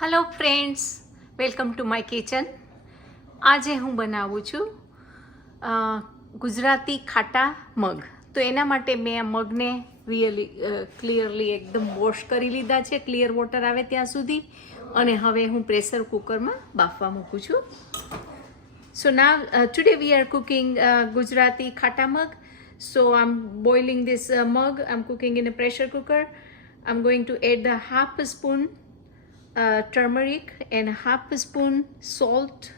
Hello friends welcome to my kitchen આજે હું બનાવું છું અ, ગુજરાતી ખાટા મગ તો એના માટે મેં આ મગને રિયલી ક્લિયરલી એકદમ વોશ કરી લીધા છે ક્લિયર વોટર આવે ત્યાં સુધી અને હવે હું પ્રેશર કુકરમાં બાફવા મૂકું છું So now uh, today we are cooking uh, Gujarati khata mug. So I'm boiling this uh, mug. I'm cooking in a pressure cooker. I'm going to add a half a spoon uh, turmeric and half a spoon salt.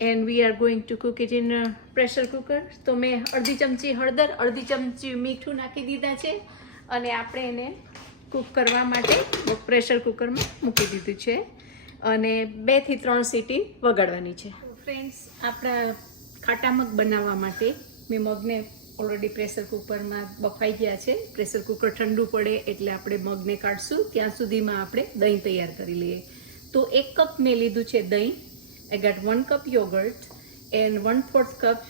And we are going to cook it in a pressure cooker. તો મેં અડધી ચમચી હળદર અડધી ચમચી મીઠું નાખી દીધા છે અને આપણે એને કૂક કરવા માટે પ્રેશર કુકરમાં મૂકી દીધું છે અને બેથી ત્રણ સીટી વગાડવાની છે ફ્રેન્ડ્સ આપણા ખાટા મગ બનાવવા માટે મેં મગને ઓલરેડી પ્રેશર કુકરમાં બફાઈ ગયા છે. પ્રેશર કુકર ઠંડુ પડે એટલે આપણે મગને કાઢશું. ત્યાં સુધીમાં આપણે દહીં તૈયાર કરી લઈએ. તો એક કપ મેં લીધું છે દહીં. I get one cup yogurt and one fourth cup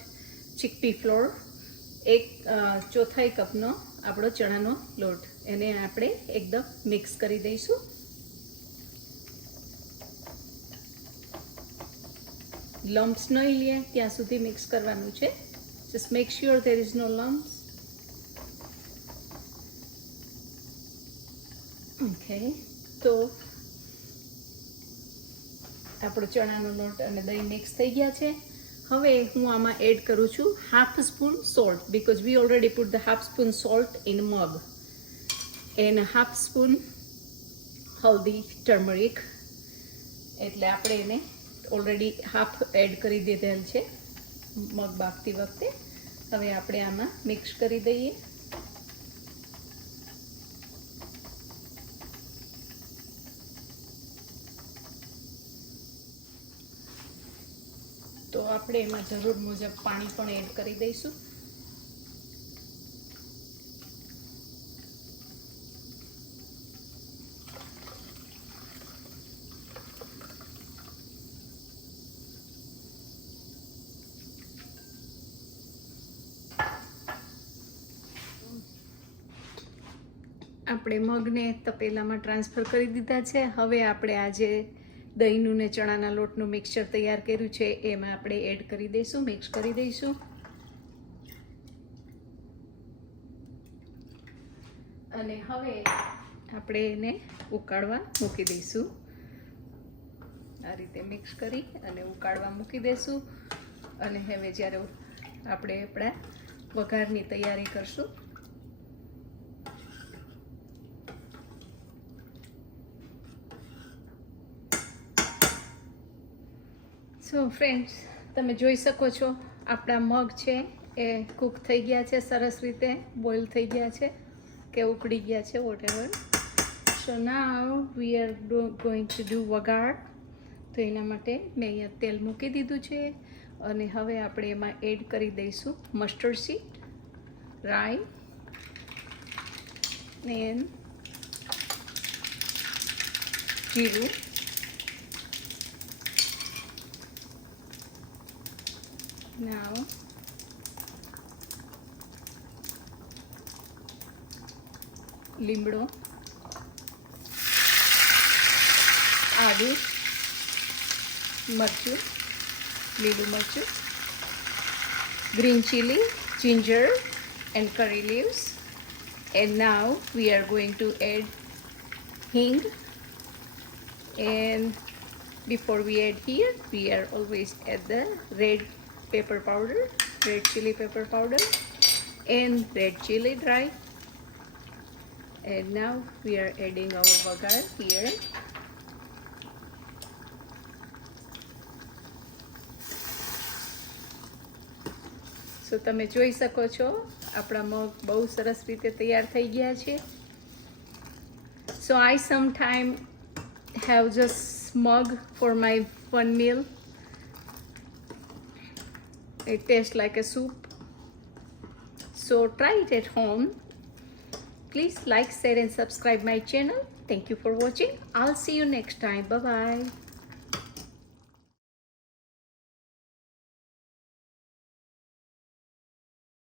chickpea flour એક ચોથાઈ કપનો આપણો ચણાનો લોટ. એને આપણે એકદમ મિક્સ કરી દઈશું. લમ્પ્સ નહીં લઈએ ત્યાં સુધી મિક્સ કરવાનું છે. Just make sure there is no lumps. Okay તો આપણો ચણાનો લોટ અને દહીં મિક્સ થઈ ગયા છે. હવે હું આમાં એડ કરું છું half spoon salt because we already put the half spoon salt in mung and half spoon haldi turmeric એટલે આપણે એને ઓલરેડી હાફ એડ કરી દીધેલ છે. મગ બાફતી વખતે. હવે આપણે આમાં મિક્સ કરી દઈએ. તો આપણે એમાં જરૂર મુજબ પાણી પણ એડ કરી દઈશું. આપણે મગને તપેલામાં ટ્રાન્સફર કરી દીધા છે. હવે આપણે આજે દહીંનું ને ચણાના લોટનું મિક્સચર તૈયાર કર્યું છે. એમાં આપણે એડ કરી દઈશું, મિક્સ કરી દઈશું. અને હવે આપણે એને ઉકાળવા મૂકી દઈશું. આ રીતે મિક્સ કરી અને ઉકાળવા મૂકી દઈશું. અને હવે જ્યારે આપણે આપણા વઘારની તૈયારી કરશું સો ફ્રેન્ડ્સ તમે જોઈ શકો છો, આપણા મગ છે, એ કૂક થઈ ગયા છે, સરસ રીતે બોઇલ થઈ ગયા છે, કે ઉકળી ગયા છે whatever so now we are going to do vaghar. તો એના માટે મેં અહીંયા તેલ મૂકી દીધું છે, અને હવે આપણે એમાં એડ કરી દઈશું મસ્ટર્ડ સીડ રાઈ ને જીરું. now લીમડો આદુ મરચું લીલું મરચું green chili ginger and curry leaves and now we are going to add hing and before we add here we are always add the red pepper powder red chili pepper powder and red chili dry and now we are adding our vagar here સો તમે જોઈ શકો છો આપણા મગ બહુ સરસ રીતે તૈયાર થઈ ગયા છે so I some time have just mug for my one meal. it tastes like a soup. So try it at home. Please like, share, and subscribe my channel. Thank you for watching. I'll see you next time. Bye bye.